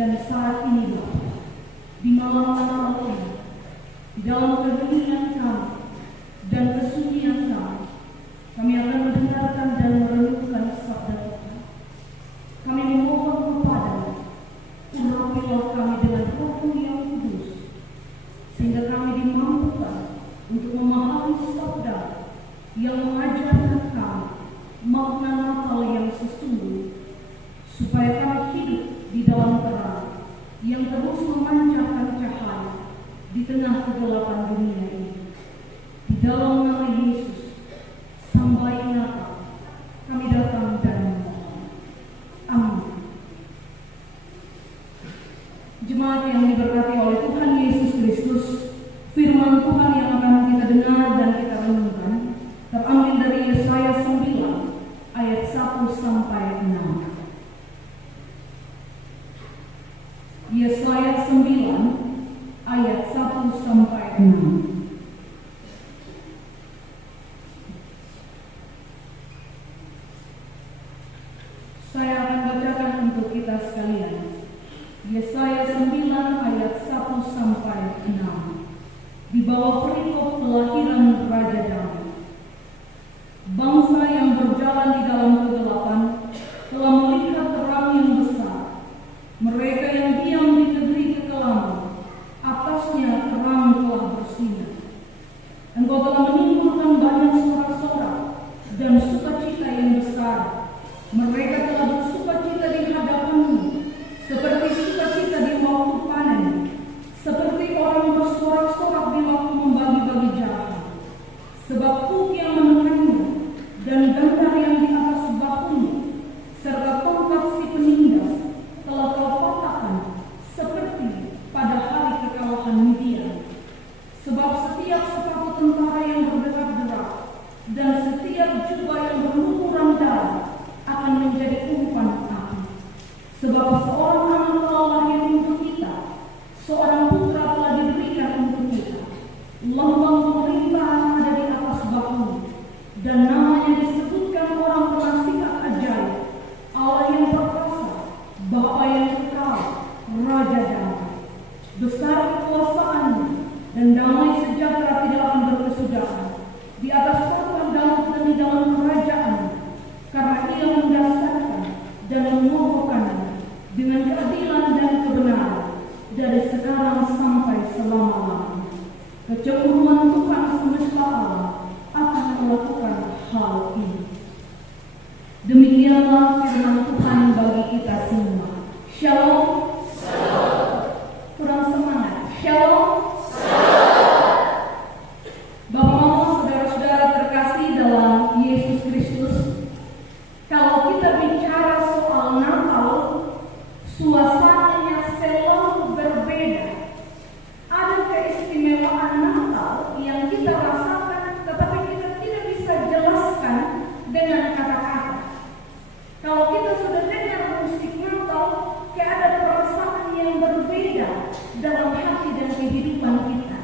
Dan saat ini Bapa, di malam Natal ini, di dalam keheningan kami dan kesunyian kami akan mendengarkan dan merenungkan sabda Tuhan. Kami memohon kepada-Mu, urapilah kami dengan Roh-Mu yang kudus, sehingga kami dimampukan untuk memahami sabda yang mengajarkan kami makna Natal yang sesungguhnya, supaya kami hidup di dalam terang yang terus memancarkan cahaya di tengah kegelapan dunia ini. Di dalam nama Yesus, Sang Bayi Natal, kami datang dan memohon. Amin. Jemaat yang diberkati oleh Tuhan Yesus Kristus, firman Tuhan yang akan kita dengar dan kita renungkan terambil dari Yesaya 9 ayat 1 sampai 6. Yesaya 9 ayat 1 sampai 6. Saya akan bacakan untuk kita sekalian. Yesaya 9 ayat 1 sampai 6. Di bawah perikop kelahiran Raja Daud. Bangsa yang berjalan di dalam kegelapan telah melihat terang yang besar. Mereka yang diam di negeri kekelaman, atasnya terang telah bersinar. Engkau telah menimbulkan banyak sorak-sorak dan sukacita yang besar. Mereka telah bersukacita di hadapan-Mu, seperti sukacita di waktu panen, seperti orang bersorak-sorak di waktu membagi-bagi jahat. Sebab kuk yang menekannya dan gandar yang di atas bahunya, serta tongkat si penindas telah Kau patahkan seperti pada hari kekalahan Midian. Sebab setiap sepatu tentara yang berderak-derak dan setiap jubah yang berlumuran darah akan menjadi umpan api. Sebab seorang anak telah lahir untuk kita, seorang putra telah diberikan untuk kita. Lambang pemerintahan ada di atas bahunya, dan namanya disebutkan orang penasihat ajaib, Allah yang perkasa, Bapa yang kekal, Raja damai. Besar kekuasaannya, dan damai sejahtera tidak akan berkesudahan di atas tahta Daud dan di dalam kerajaan, karena Ia mendasarkan dan mengokohkannya dengan keadilan dan kebenaran dari sekarang sampai selama-lamanya. Kecemburuan Tuhan semesta alam akan melakukan hal ini. Demikianlah firman Tuhan bagi kita semua. Shalom. Kurang semangat. Shalom. Bapak Mama, saudara-saudara terkasih dalam Yesus Kristus, kalau kita bicara soal Natal, suasananya selalu berbeda. Ada keistimewaan Natal yang kita rasakan, tetapi kita tidak bisa jelaskan dengan kata-kata. Kalau kita sudah dengar musik Natal, kayak ada perasaan yang berbeda dalam hati dan kehidupan kita.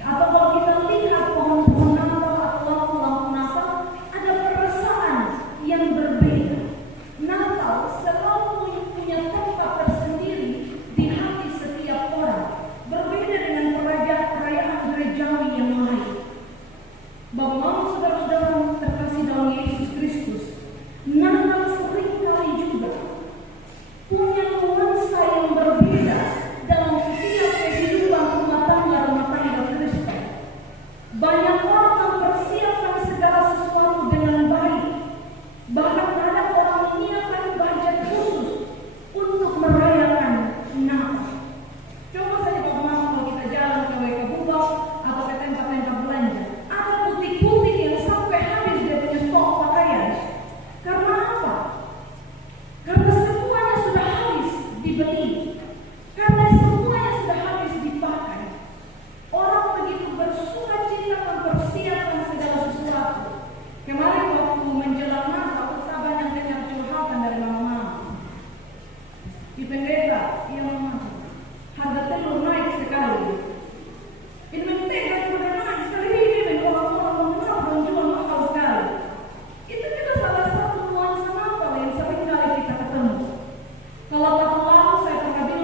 Atau kalau kita lihat pohon-pohon Natal atau lampu-lampu Natal, ada perasaan yang berbeda. Natal selalu punya tempat tersendiri di hati setiap orang, berbeda dengan perayaan gerejawi yang lain. Bapak, saudara-saudara terkasih dalam Yesus Kristus, Natal seringkali juga punya nuansa yang berbeda dalam setiap kehidupan rumah tangga Kristen. Banyak orang mempersiapkan segala sesuatu dengan baik. Bahkan ada orang menyiapkan budget khusus untuk merayakan Natal. Coba saja Bapak Mama kalau kita jalan ke WK Bubak atau ke tempat-tempat belanja, ada butik-butik yang sampai habis dia punya stok pakaian. Karena apa? Karena semuanya sudah habis dibeli. Karena semuanya sudah habis dipakai. Orang begitu bersukacita mempersiapkan segala sesuatu. Kemarin waktu menjelang Natal, saya banyak dengar curhatan dari mama. Di pendeta, iya mama, harga telur naik sekali. Ini mentega juga naik sekali. Ini orang-orang mengenal dan jual mahal sekali. Itu juga salah satu nuansa Natal yang sering kali kita ketemu. Kalau tahun lalu saya pernah bilang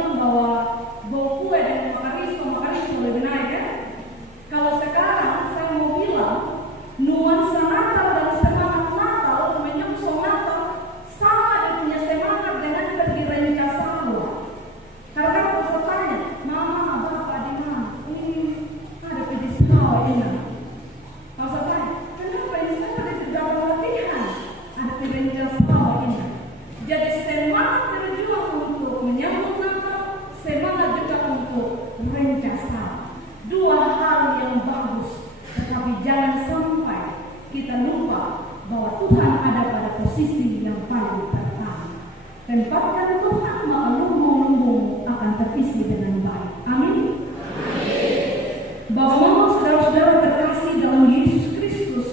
posisi yang paling pertama. Tempatkan Tuhan, maka lumbung-lumbungmu akan terisi dengan baik. Amin. Bapak-bapak, saudara-saudara terkasih dalam Yesus Kristus,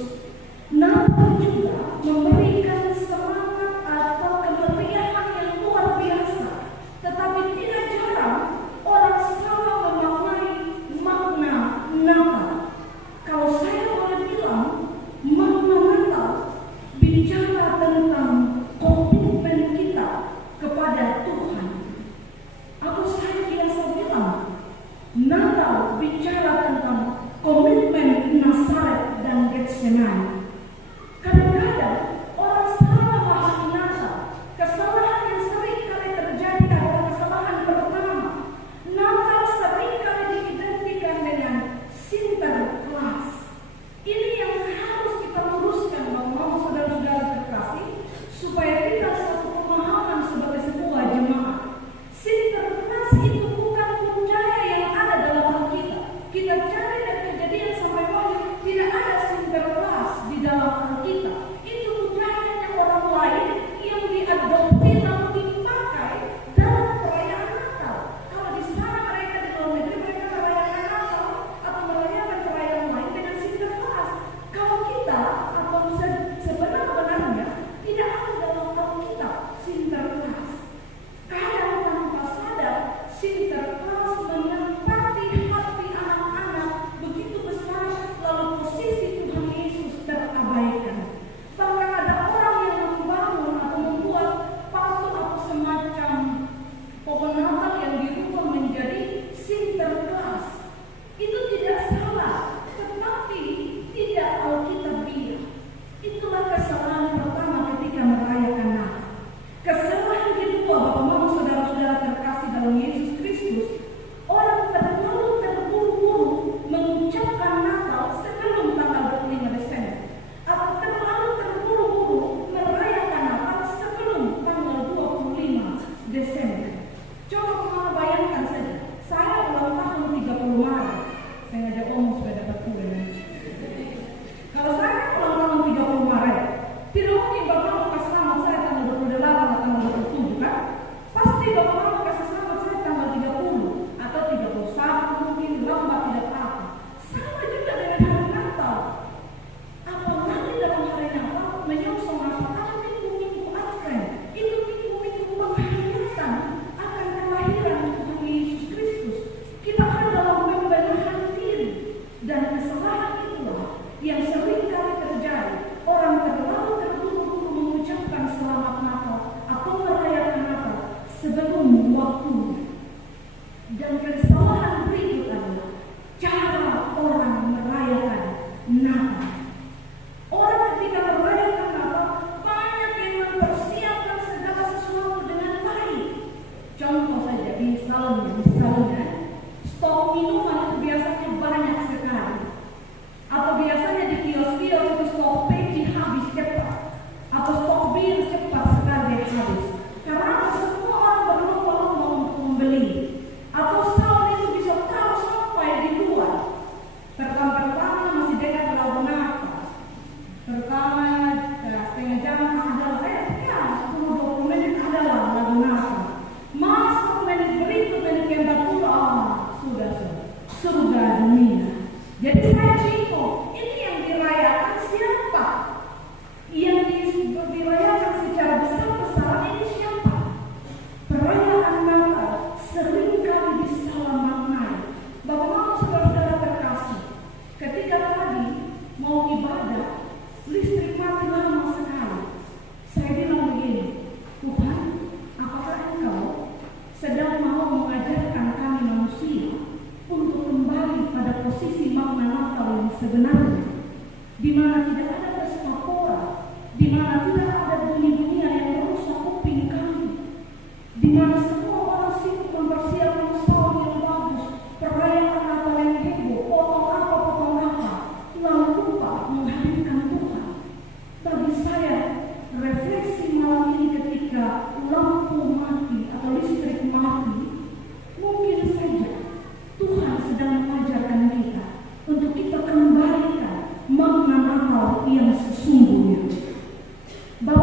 Natal juga memberikan semangat atau kemeriahan yang luar biasa. Tetapi tidak jarang orang salah memaknai makna Natal. Kalau saya boleh bilang, makna Natal bicara tentang komitmen kita kepada Tuhan. Atau saya biasa bilang, Natal bicara tentang komitmen Nazaret dan Getsemani. Kadang-kadang orang salah memahami Natal. Kesalahan yang sering kali terjadi adalah kesalahan pertama. Natal sering kali diidentikan dengan Sinterklaas. Ini yang harus kita luruskan, Bapak-Bapak, saudara-saudara terkasih, supaya kita satu pemahaman sebagai sebuah jemaat. Sinterklaas itu bukan budaya yang ada dalam Alkitab. Kita cari dari Kejadian sampai Wahyu, tidak ada Sinterklaas di dalam Alkitab. Itu budayanya orang lain yang diadopsi lalu dipakai dalam perayaan Natal. Kalau di sana mereka di luar negeri mereka merayakan Natal atau merayakan perayaan lain dengan Sinterklaas. Kalau kita atau sebenarnya tidak ada dalam Alkitab Sinterklaas. Kadang tanpa sadar Sinterklaas menempati hati anak-anak begitu besar, lalu posisi Tuhan Yesus terabaikan. Bahkan ada orang yang membangun atau membuat patung atau semacam pohon Natal yang dirubah menjadi Sinterklaas. Itu tidak salah, tetapi tidak alkitabiah. Itulah kesalahan pertama ketika merayakan Natal. Kesalahan kedua, Bapak-Bapak, saudara-saudara terkasih dalam Yesus Kristus, orang terlalu terburu-buru mengucapkan Natal sebelum tanggal 25 Desember, atau terlalu terburu-buru merayakan Natal sebelum tanggal 25 Desember. Coba bayangkan saja, saya ulang tahun 30 Maret, saya ngajak omong supaya dapat kue. Kalau saya ulang tahun 30 Maret, tidak mungkin Bapak kasih selamat saya tanggal 28 atau tanggal 27, kan? Pasti Bapak kasih selamat saya tanggal 30 atau 31, mungkin lambat tidak apa-apa. Sama juga dengan hari Natal. Apalagi dalam hari Natal menyongsong Natal ada minggu-minggu Advent. Itu minggu-minggu penghayatan akan kelahiran Tuhan Yesus Kristus. Kita ada dalam pembenahan diri, dan kesalahan itulah yang sering kali terjadi. Orang terlalu terburu-buru mengucapkan selamat Natal atau merayakan Natal sebelum waktunya. Dan kesalahan berikut adalah cara orang merayakan Natal. Orang ketika merayakan Natal banyak yang mempersiapkan segala sesuatu dengan baik. Contoh saja, misalnya stok minuman itu biasanya banyak sekali. Atau biasanya di kios-kios itu stok peci habis cepat, atau stok bir cepat sekali habis. Karena semua orang berlomba-lomba untuk membeli. Atau saus itu bisa taruh sampai di luar. Pertama-tama masih dekat lagu Natal. Pertama setengah jam adalah 10-20 menit adalah lagu Natal. Masuk menit berikut menit yang berpuluh, sudah surga dunia. Jadi saya bingung, ini yang dirayakan siapa? Yang dirayakan secara besar-besaran ini siapa? Perayaan Natal seringkali disalah maknai. Bapak-bapak, saudara-saudara terkasih, ketika tadi mau ibadah, listrik mati lama sekali. Saya bilang begini, Tuhan, apakah Engkau sedang mau mengajarkan kami manusia untuk kembali pada posisi makna Natal yang sebenarnya, di mana tidak ada pesta pora, di mana tidak ada bunyi-bunyian yang merusak kuping kami, di mana semua orang sibuk mempersiapkan saung yang bagus, perayaan Natal yang heboh, potong apa, lalu lupa menghadirkan Tuhan. Bagi saya, refleksi malam ini ketika lampu mati atau listrik mati, mungkin saja Tuhan sedang mengajarkan kita untuk kita kembalikan makna Natal yang sesungguhnya. Bapak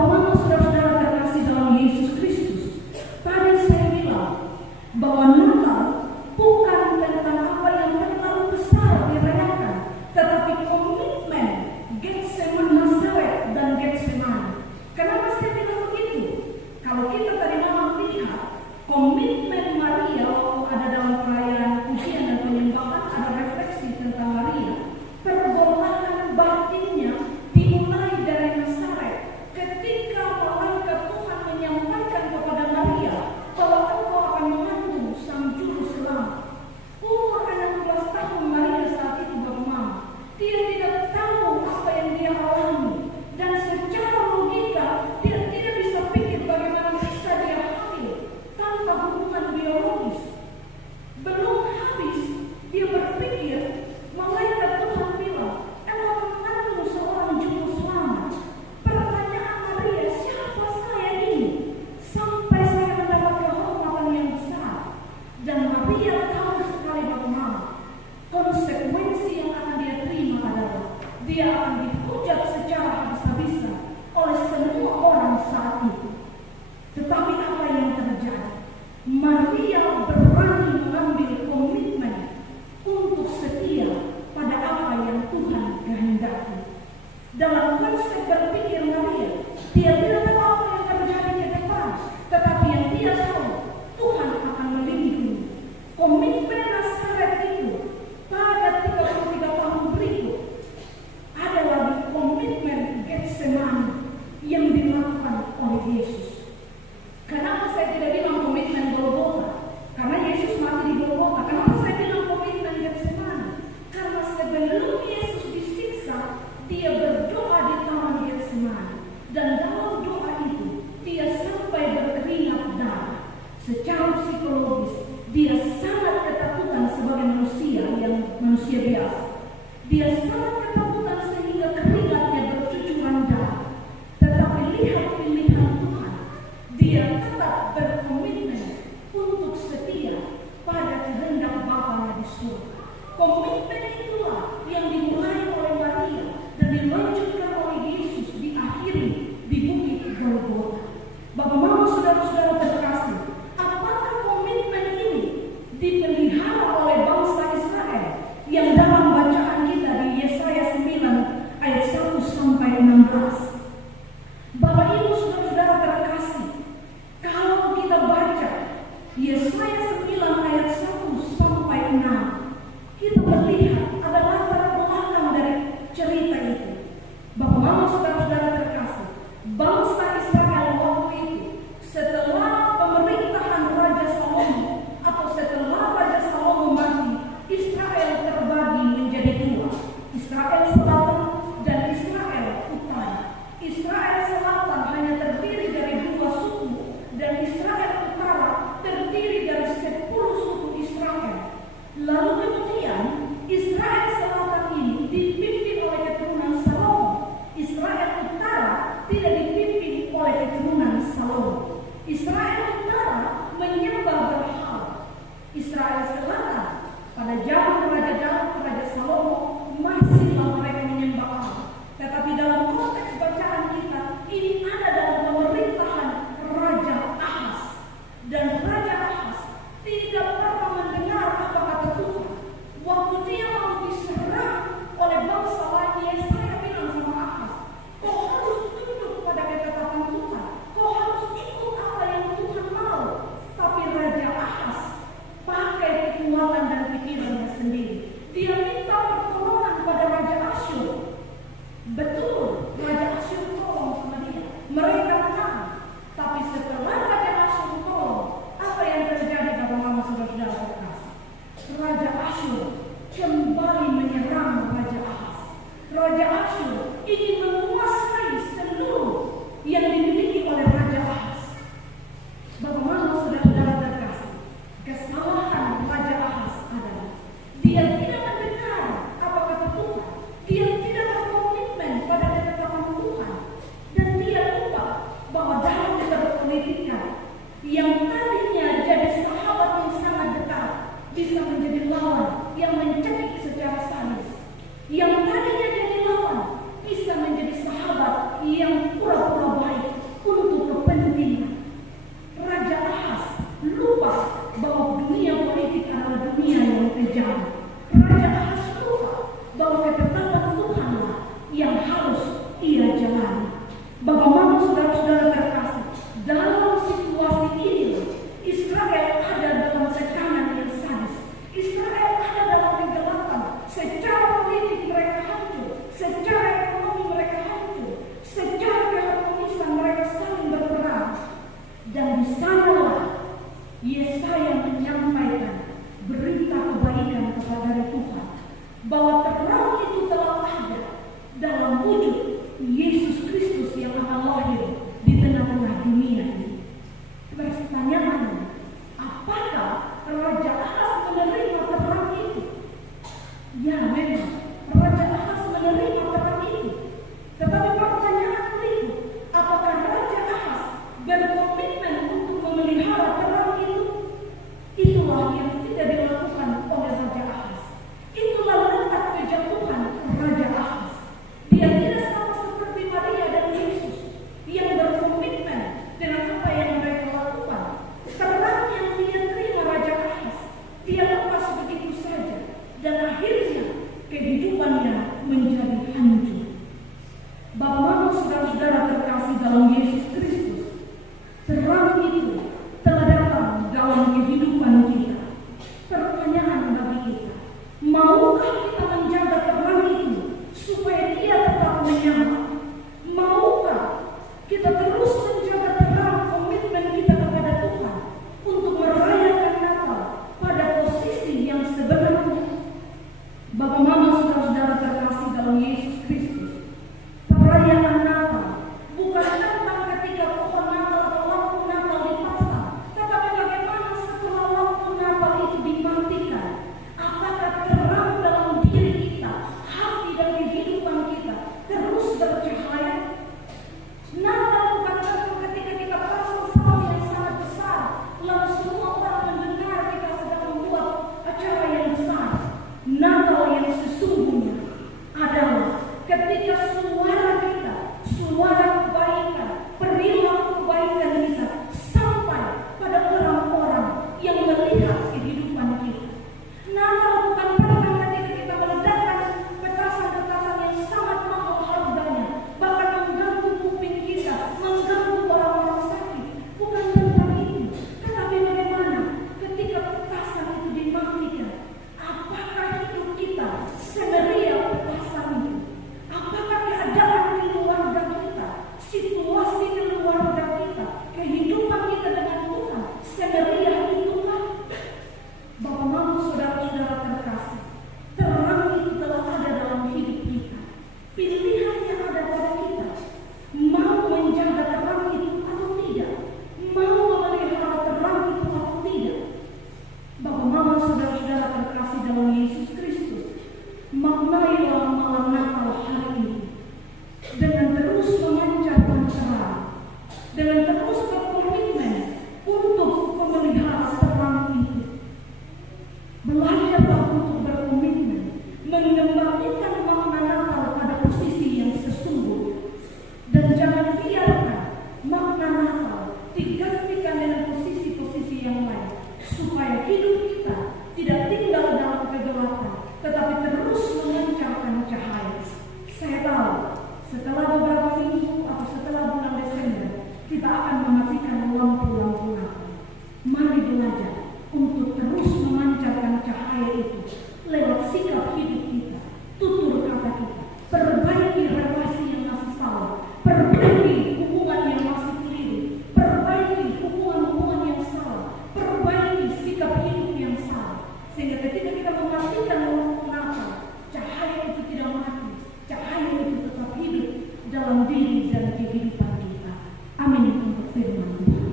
dia berani mengambil komitmen untuk setia pada apa yang Tuhan kehendaki. Dalam konsep berpikir Maria, dia tidak tahu apa yang terjadi ke depan, tetapi yang dia tahu, Tuhan akan melindungi. Komitmen Nazaret itu pada 33 tahun berikut adalah komitmen Getsemani yang dilakukan oleh Yesus. Kenapa saya tidak bilang komitmen Golgota? Karena Yesus mati di Golgota. Kenapa saya bilang komitmen Getsemani? Karena sebelum Yesus disiksa, dia berdoa di taman Getsemani. Dan dalam doa itu, dia sampai berkeringat darah. Secara psikologis, dia sangat ketakutan sebagai manusia yang manusia biasa. Dia sangat ketakutan sehingga keringatnya bercucuran darah. Tetapi lihat pilihan Tuhan. Dia tetap berkomitmen untuk setia pada kehendak Bapa di surga. Komitmen itulah yang dimulai oleh Maria dan dilanjutkan oleh Yesus diakhiri di bukit Golgota. Bapak, Mama, saudara-saudara terkasih, apakah komitmen ini dipelihara oleh bangsa Israel yang dalam bacaan kita di Yesaya 9 ayat 1 sampai 16? Bapak, Ibu, saudara-saudara terkasih, kalau kita baca Yesaya 9 ayat 1 sampai 6, kita melihat ada latar belakang dari cerita itu. Bapak, Mama, saudara-saudara terkasih, bangsa Israel waktu itu setelah pemerintahan Raja Salomo atau setelah Raja Salomo mati, Israel terbagi menjadi dua, Israel Selatan dan Israel Utara. Israel Selatan hanya terdiri dari 2 suku dan Israel Utara terdiri dari 10 suku Israel. Lalu kemudian Israel Selatan ini dipimpin oleh keturunan Salomo. Israel Utara tidak dipimpin oleh keturunan Salomo. Israel Utara menyembah berhala. Israel Selatan pada zaman Raja Daud, Raja Salomo masihlah mereka menyembah Allah. Tetapi dalam konteks bacaan kita, ini ada dalam pemerintahan Raja Ahaz. Dan Raja Ahaz tidak pernah mendengar apa kata Tuhan. Waktu dia mau diserang oleh bangsa lain, saya bilang sama Ahaz, kau harus tunduk pada ketetapan Tuhan. Kau harus ikut apa yang Tuhan mau. Tapi Raja Ahaz pakai kekuatan dan pikirannya sendiri. Dia minta pertolongan pada Raja Asyur. Betul, Raja Asyur tolong sama dia. Mereka menang. Tapi setelah Raja Asyur tolong, apa yang terjadi pada mama saudara-saudara terkasih? Raja Asyur kembali menyerang Raja Ahaz. Raja Asyur ingin menguasai seluruh yang dimiliki oleh Raja Ahaz. Bapak, Mama, saudara-saudara terkasih, kesalahan Raja Ahaz adalah dia tidak mendengar apa kata Tuhan. Dia tidak berkomitmen pada ketetapan Tuhan. Dan dia lupa bahwa dalam berpolitikan yang tadinya jadi sahabat yang sangat dekat bisa menjadi lawan yang mencekik secara sadis. Yang tadinya jadi lawan bisa menjadi sahabat yang pura-pura baik untuk kepentingan. Raja Ahaz lupa bahwa dunia politik adalah dunia yang kejam. Raja Ahaz lupa bahwa ketetapan Tuhanlah yang harus ia jalani. Bapak, Mama, saudara-saudara terkasih, dalam situasi ini Israel ada dalam tekanan yang sadis. Israel ada dalam kegelapan. Secara politik mereka hancur, secara ekonomi mereka hancur, secara keharmonisan mereka saling berperang. Dan di sanalah Yesaya menyampaikan berita kebaikan kepada supaya hidup kita tidak tinggal dalam kegelapan, tetapi terus memancarkan cahaya. Saya tahu setelah beberapa minggu atau setelah bulan Desember kita akan mematikan lampu-lampu Natal. Mari belajar untuk terus memancarkan cahaya itu lewat sikap hidup kita, tutur kata kita, perbaiki relasi yang masih salah, perbaiki hubungan yang masih keliru, perbaiki hubungan-hubungan yang salah, perbaiki sikap hidup yang salah, sehingga ketika kita mematikan lampu Natal, cahaya itu tidak mati, cahaya itu tetap hidup dalam diri dan kehidupan kita. Amin untuk firman Tuhan.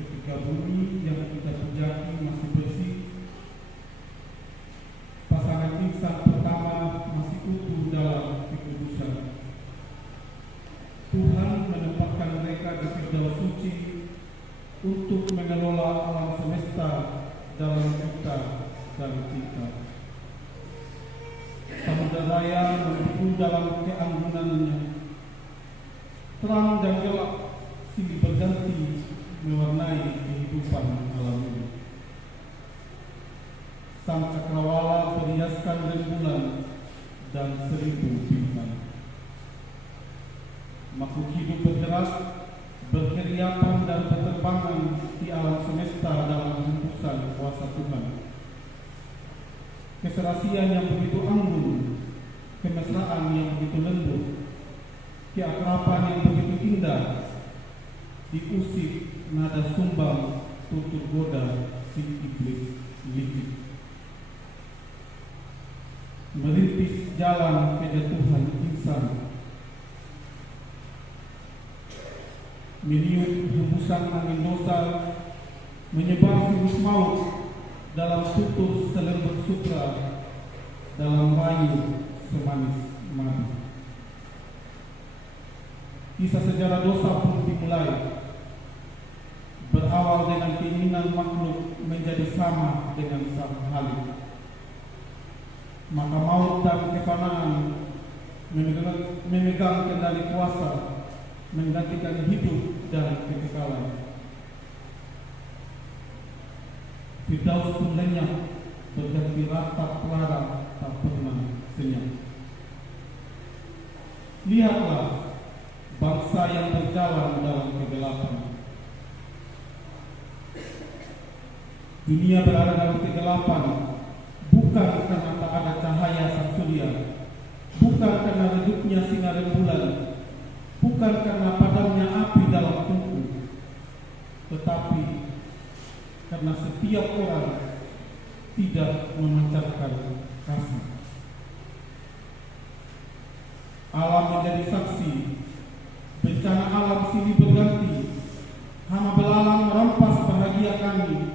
Ketika bumi yang kita pujaki masih bersih, pasangan insan pertama masih utuh dalam kekudusan, Tuhan menempatkan mereka di Firdaus suci untuk mengelola alam semesta dalam kita dan kita. Samudra raya membeku dalam keanggunannya, terang dan gelap silih berganti mewarnai kehidupan alam ini. Sang cakrawala perhiaskan rembulan dan 1000 bintang. Makhluk hidup bergerak, berkeriapan dan berterbangan di alam semesta dalam hembusan kuasa Tuhan. Keserasian yang begitu anggun, kemesraan yang begitu lembut, keakraban yang begitu indah, diusik nada sumbang tutur goda si iblis licik, merintis jalan kejatuhan insan, meniup hembusan angin dosa, menyebar virus maut dalam tutur selembut sutra, dalam rayu semanis madu. Kisah sejarah dosa pun dimulai, berawal dengan keinginan makhluk menjadi sama dengan Sang Halik. Maka maut dan kefanaan memegang kendali kuasa, menggantikan hidup dan kekekalan. Firdaus pun lenyap, berganti ratap pelarang tak pernah senyap. Lihatlah bangsa yang berjalan dalam kegelapan. Dunia berada dalam kegelapan, bukan karena tak ada cahaya sang surya, bukan karena redupnya sinar rembulan, bukan karena padamnya api dalam tungku, tetapi karena setiap orang tidak memancarkan kasih. Alam menjadi saksi, bencana alam silih berganti, hama belalang merampas bahagia kami,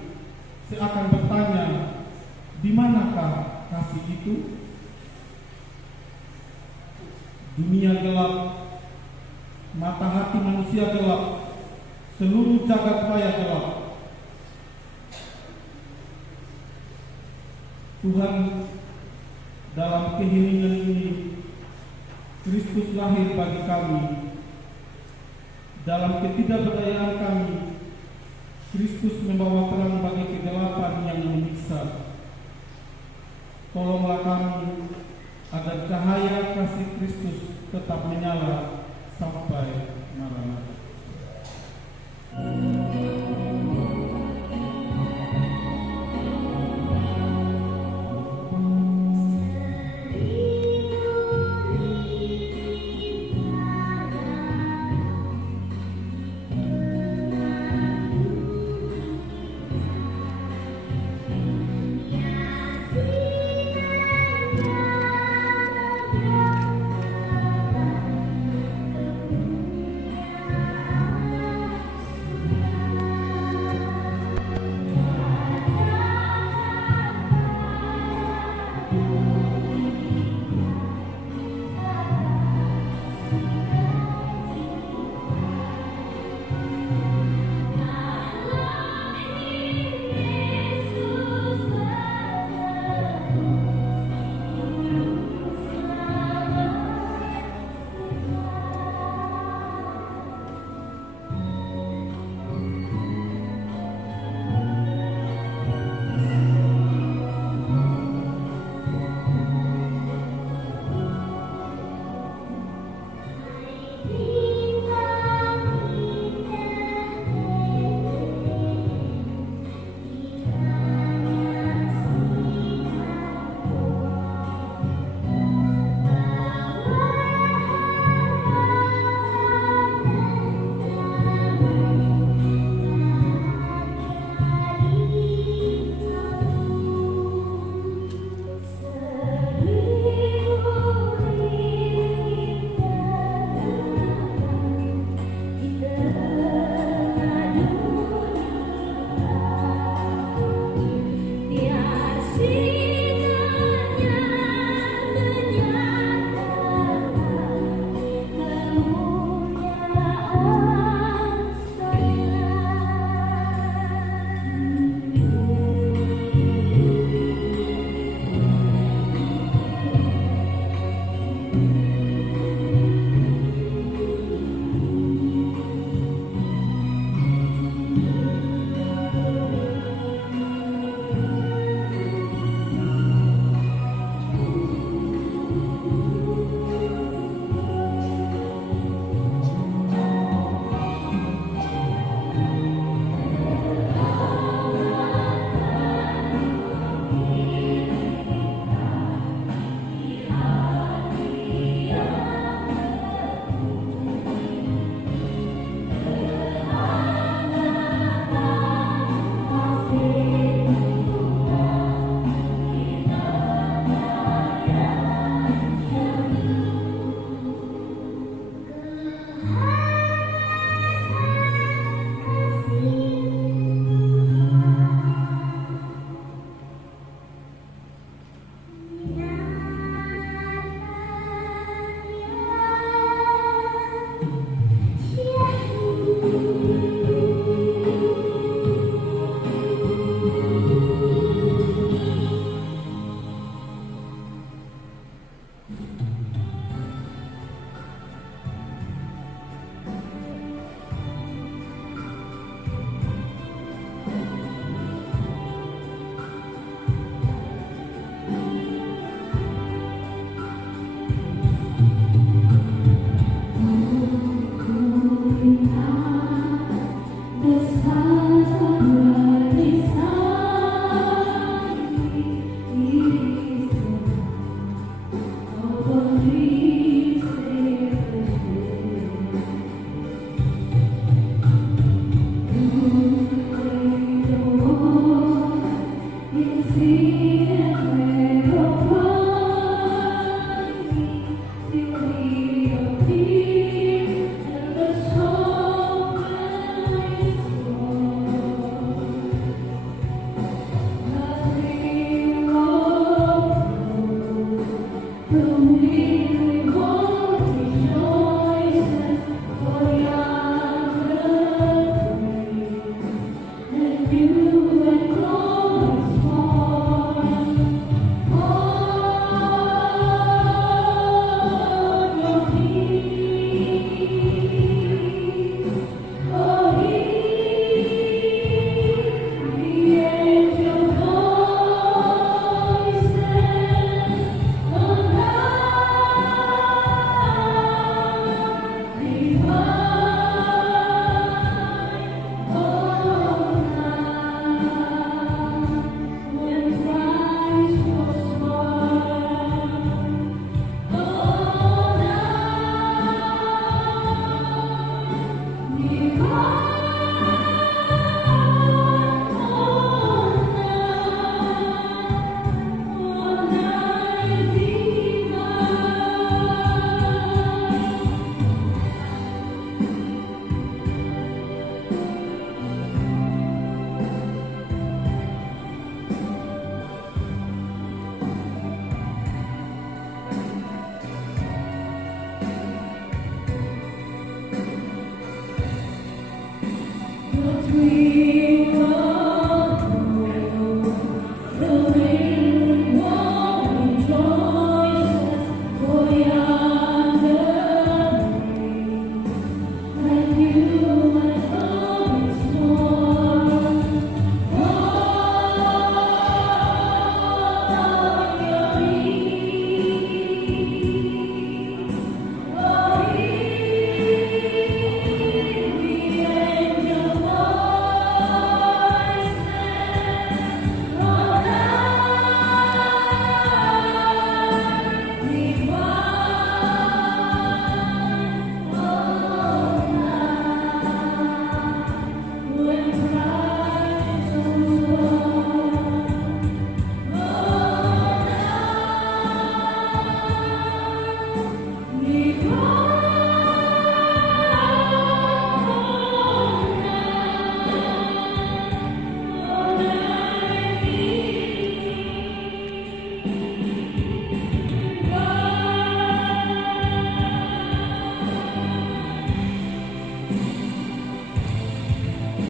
seakan bertanya, di manakah kasih itu? Dunia gelap, mata hati manusia gelap, seluruh jagat raya gelap. Tuhan, dalam keheningan ini, Kristus lahir bagi kami. Dalam ketidakberdayaan kami, Kristus membawa terang bagi kegelapan yang menyiksa. Tolonglah kami agar cahaya kasih Kristus tetap menyala sampai Maranatha. We